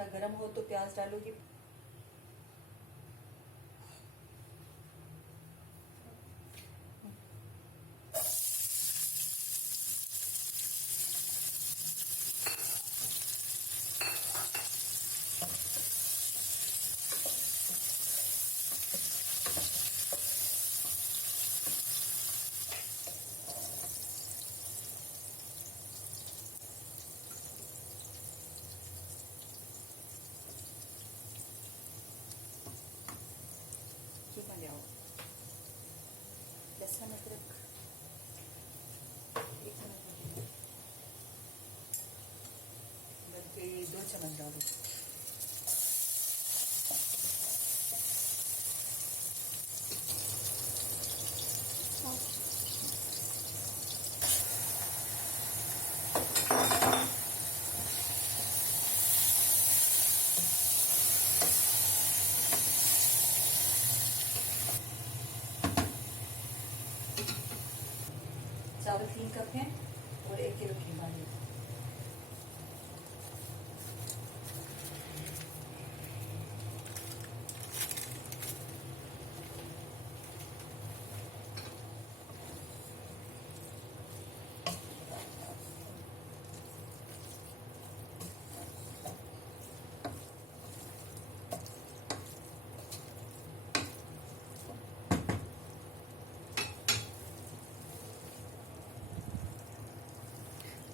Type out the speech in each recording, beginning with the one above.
हल्का गर्म हो तो प्याज डालूंगी। चिकन लिया लहसुन अदरक 1 चम्मच, बल्कि 2 चम्मच डालू। चावल 3 कप हैं और 1 किलो कीमा है।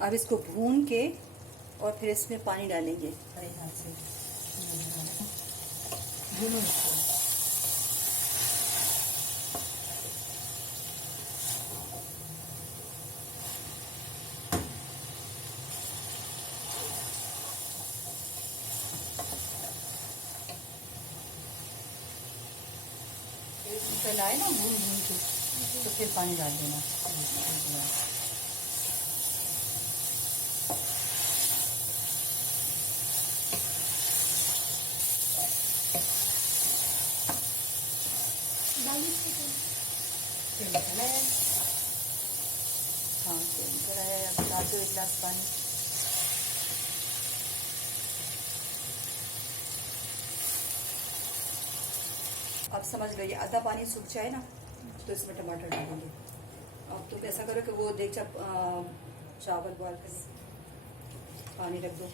अब इसको भून के और फिर इसमें पानी डालेंगे बड़े हाथ से। भूनो इसको। पहले आए ना भून भून के तो फिर पानी डाल देना। तेल निकला है। हाँ तेल निकला है। अब डाल दो 1 गिलास पानी। अब समझ लो ये आधा पानी सूख जाए ना तो इसमें टमाटर डालेंगे। अब तो कैसा करो कि वो देख चावल बॉयल कर पानी रख दो।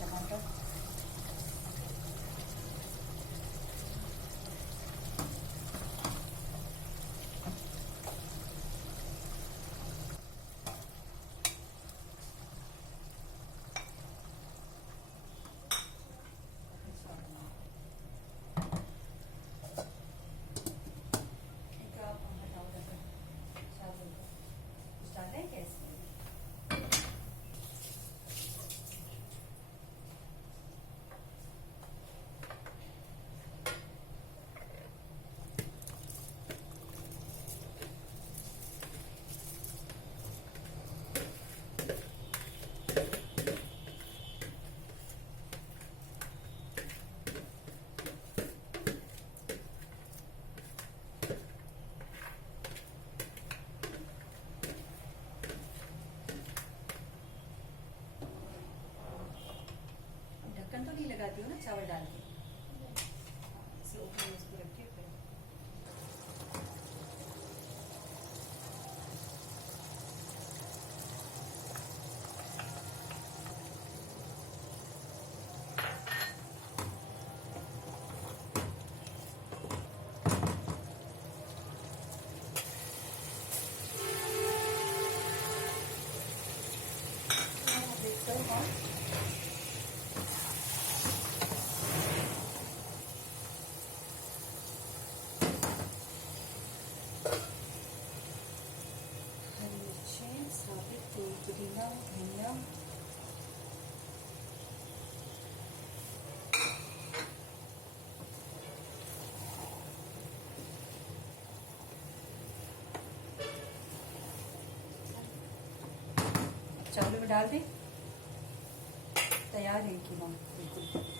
टमाटर ढक्कन तो नहीं लगाती हो ना चावल डाल के? इसे ऊपर इसको रख के फिर देखते हो हरी मिर्चें, साबित पुदीना, धनिया, में डाल दें। तैयार है कीमा बिल्कुल।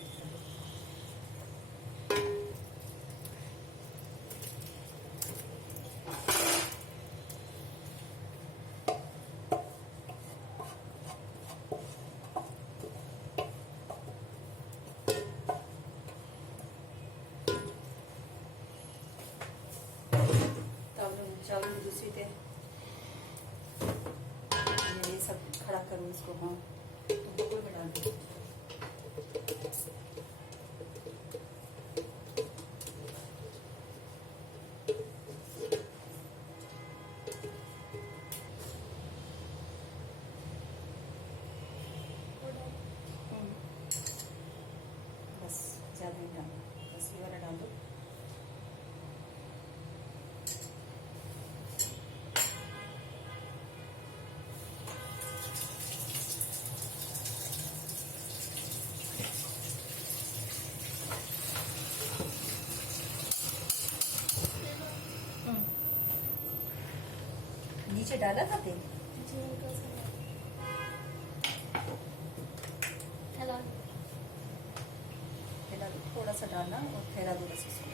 चावल में दूसरी थे ये सब खड़ा करूँ इसको। हाँ तो बकुल में डाल दूँ। बस ज़्यादा नहीं डालना, बस ये वाला डाल दो। नीचे डाला था तेल। थोड़ा सा डालना और फैला दो बस इसको।